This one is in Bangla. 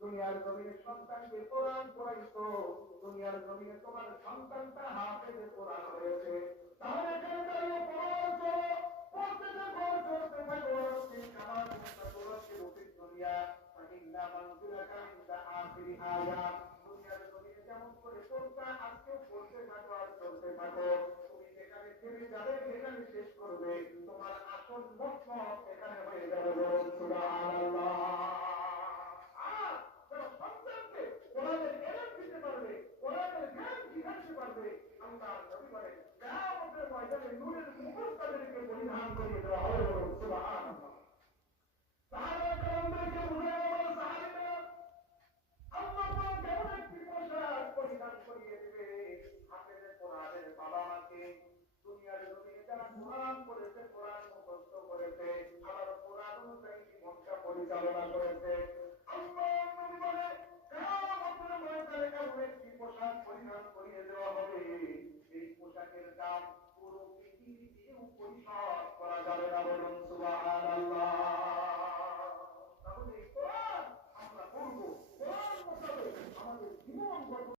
দুনিয়ার জমিনে সন্তানকে কোরআন পড়াইতো, দুনিয়ার জমিনে তোমার সন্তানটা হাফেজে কোরআন হয়েছে, তাহলে এখানে দাঁড়িয়ে পড়াশো পড়তে থাকো, চলতে থাকো, আমার তোমাকে রূপে দুনিয়া ফাইন্না মানজিলাকা ইনদা আখিরি আয়াত। দুনিয়ার জমিনে যেমন করে পড়তা আজকে পড়তে থাকো আর চলতে থাকো, তুমি যেখানে থেমে যাবে সেখানে শেষ করবে, তোমার আসল লক্ষ্য এখানে হয়ে যাবে। সুবহানাল্লাহ। পরিচালনা করেছে আল্লাহ নবী বলে কিয়ামতের ময়দানে এমন একটি পোশাক পরিধান করিয়ে দেওয়া